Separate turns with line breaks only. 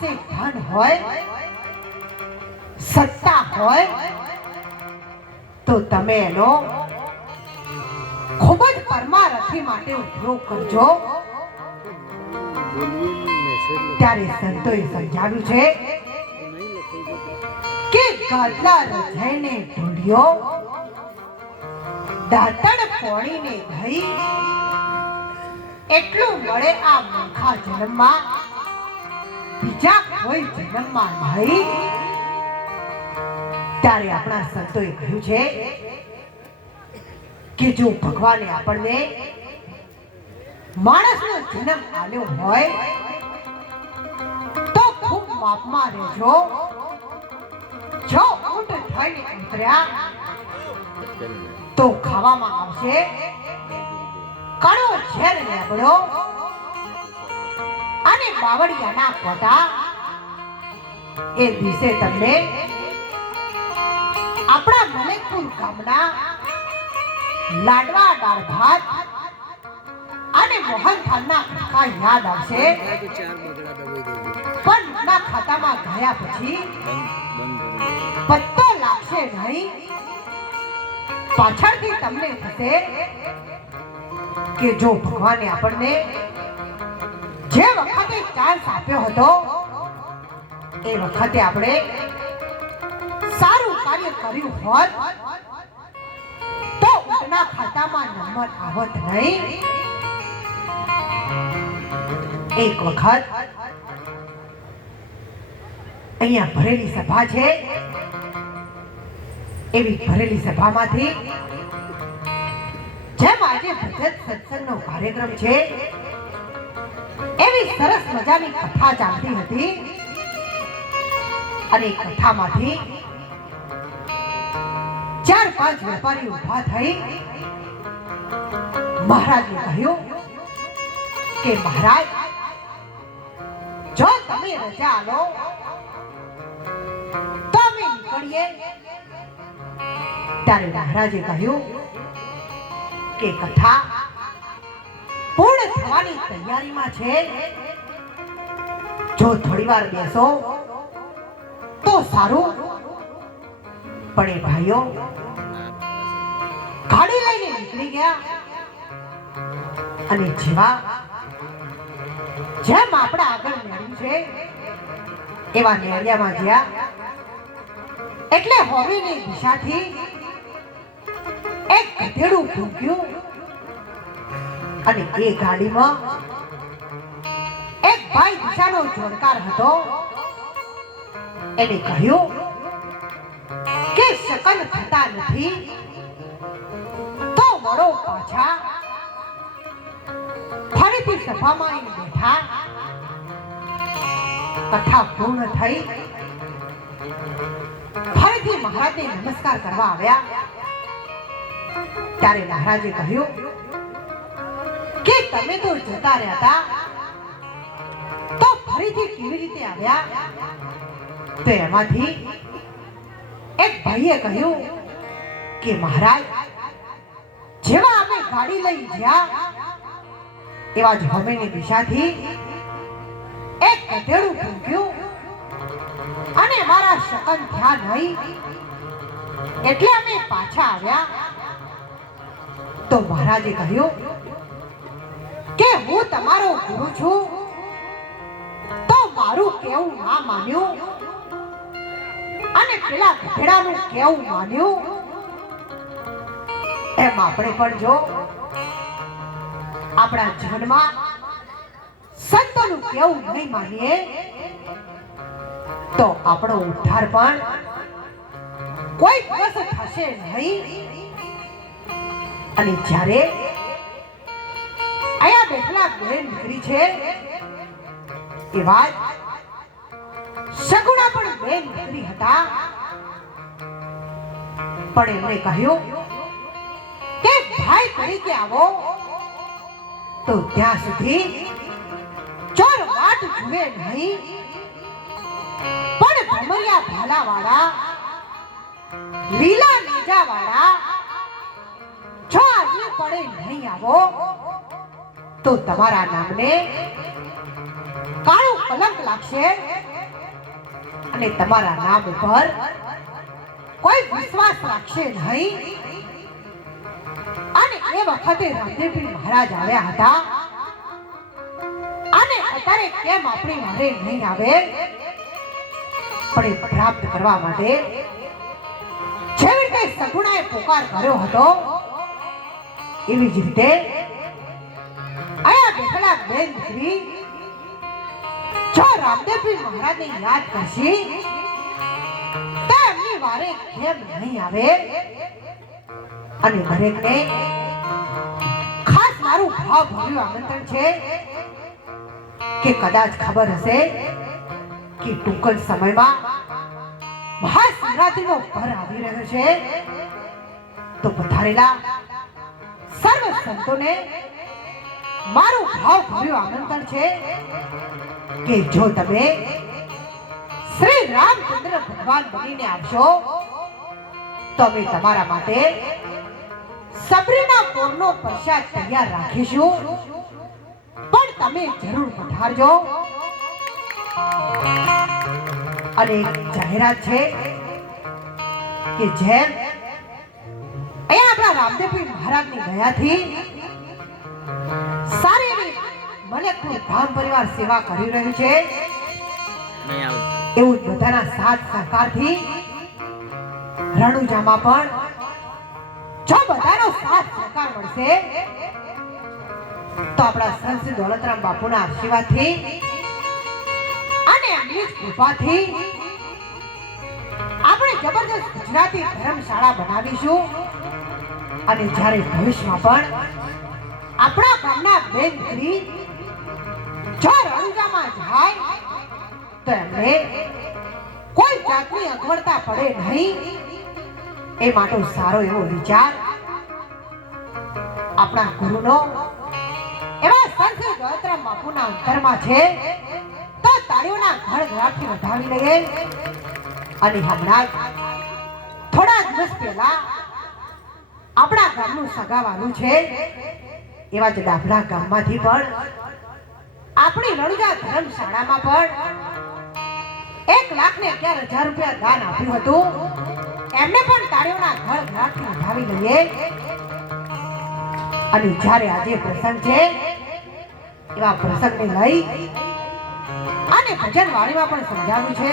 પાસે ધન હોય, સત્તા હોય, તો તમે એનો ખૂબ જ પરમારથી માટે ઉપયોગ કરજો. ત્યારે સંતોએ સમજાવ્યું છે કે ગાદલા રજાઈને ઢોળ્યો દાંતણ પોણીને થઈ એટલું મળે આ મૂર્ખા જન્મમાં બીજા કોઈ જન્મમાં નહીં. ત્યારે આપણા સંતોએ કહ્યું છે કે જો ભગવાને આપણને માણસનો જન્મ આલ્યો હોય, તો ખૂબ માપમાં રહેજો. જો ઊંટ થઈને ઉતર્યા, તો ખાવામાં આવશે કડો ઝેર લેબડો અને બાવળિયાના કોટા એ દિવસે તમને આપણા મલેકપુર ગામના લાડવા દાળ ભાત અને મોહનથાળના કથા યાદ આવશે. પણ ના ખાતામાં ગયા પછી પત્તો લાગશે નહીં. પાછળથી તમને થશે કે જો ભગવાને આપણને જે વખતે ચાન્સ આપ્યો હતો, એ વખતે આપણે સારું કાર્ય કર્યું હોત, તો ઊંટના ખાતામાં નંબર આવત નહીં. એક વખત અહીંયા ભરેલી સભા છે, એવી ભરેલી સભામાંથી, જેમ આજે ભજન સત્સંગનો કાર્યક્રમ છે એવી સરસ મજાની કથા ચાલતી હતી. અને કથામાંથી ચાર પાંચ વેપારી ઊભા થઈ મહારાજને કહ્યું કે મહારાજ, જો તમે રજા આલો તો અમે નીકળીએ. ત્યારે મહારાજે કહ્યું કે કથા પૂર્ણ થવાની તૈયારીમાં છે? જો થોડીવાર બેસો, તો સારું. પણ એ ભાઈઓ, ગાડી લઈને નીકળી ગયા. અને જેવા, જેમ આપણે આગળ મેળવ્યું છે, એવા નેરિયામાં ગયા. એટલે હોવીની દિશાથી એક ગધેડું ભૂક્યું અને એ ગાડીમાં એક ભાઈ દિશાનો જોડકાર હતો. એને કહ્યું કે શકન થતા નથી, તો વળો પાછા ફરીથી સભામાં આવીને બેઠા. કથા પૂર્ણ થઈ. ફરીથી મહારાજને નમસ્કાર કરવા આવ્યા. ત્યારે મહારાજે કહ્યું કે તમે તો જતા રહ્યા હતા, તો ફરીથી કેવી રીતે આવ્યા? તો એમાંથી એક ભાઈએ કહ્યું કે, મહારાજ, જેવા અમે ગાડી લઈ ગયા, એવા જ હમેની દિશાથી એક ગધેડું ભૂક્યું અને મારા શકન થયા નહીં એટલે અમે પાછા આવ્યા. તો મહારાજે કહ્યું કે હું તમારો ગુરુ છું? તો મારું કેવું ના માન્યું? અને પેલા ગધેડાનું કેવું માન્યું? એમ આપણે પણ જો, આપણા જીવનમાં સંતોનું કેવું નહીં માનીએ, તો આપણો ઉદ્ધાર પણ કોઈ દિવસ થશે નહીં. અને જ્યારે અહીંયા બેઠલા બેન દીકરી છે. એ વાત સગુણા પણ બેન દીકરી હતા. પણ એમણે કહ્યું કે ભાઈ તરીકે આવો, તો ત્યાં સુધી ચોર વાટ જુએ નહીં. પણ ભમરિયા ભાલા વાળા લીલા નેજા વાળા જો આજે પડે નહીં આવો. તો તમારા નામને કાળો કલંક લાગશે. અને તમારા નામ ઉપર કોઈ વિશ્વાસ રાખશે નહીં. અને એ વખતે રામદેવજી મહારાજ આવ્યા હતા. અને અત્યારે કેમ આપણી મારે નહીં આવે? પણ એ પ્રાપ્ત કરવા માટે જેવી રીતે સગુણાએ પોકાર કર્યો હતો, એવી જ રીતે આયા બેઠેલા બેન દીકરી, જો રામદેવજી મહારાજને યાદ કરશી, તો એમની વારે કેમ નહીં આવે? અને દરેકને ખાસ મારું ભાવ ભર્યું આમંત્રણ છે કે કદાચ ખબર હશે કે ટૂંક સમયમાં મહાશિવરાત્રીનો પર આવી રહ્યો છે. તો પધારેલા સર્વ સંતોને મારું ભાવ ભર્યું આમંત્રણ છે કે જો તમે શ્રી રામચંદ્ર ભગવાન બનીને આવશો, તો અમે તમારા માટે સબરીના પોરનો પ્રસાદ તૈયાર રાખીશું. પણ તમે જરૂર પધારજો. અને એક જાહેરાત છે કે જેમ અહીંયા આપણા રામદેવજી મહારાજની દયાથી સારી એવી મલેકપુર ધામ પરિવાર સેવા કરી રહ્યું છે? એવું બધાના સાથ સહકારથી રણુજામાં પણ જો બધાનો સાથ સહકાર મળશે તો આપણા સંત દોલતરામ બાપુના આશીર્વાદથી અને એમની કૃપાથી આપણે જબરજસ્ત ગુજરાતી ધર્મશાળા બનાવીશું. અને જ્યારે ભવિષ્યમાં પણ આપણા ગામના બેન દીકરી જો રંગામાં જાય તો એમને કોઈ જાતની અગવડતા પડે નહીં. એ માટે સારો એવો વિચાર આપણા ગુરુનો. એવા સંત ગૌતમ બાપુના અંતરમાં છે. તો તાળીઓના ઘડઘડાટથી વધાવી લઈએ. અને હમણાં થોડા દિવસ પહેલા આપણા ગામનું સગાવાનું છે. એવા જ ડાભડા ગામમાંથી પણ આપણી રણુજા ધર્મશાળામાં પણ એક લાખ ને અગિયાર હજાર રૂપિયા દાન આપ્યું હતું. એમને પણ તાળીઓના ઘર ઘરાટથી ઉઠાવી લઈએ. અને જ્યારે આજે પ્રસંગ છે, એવા પ્રસંગને લઈ અને ભજન વાણીમાં પણ સમજાવ્યું છે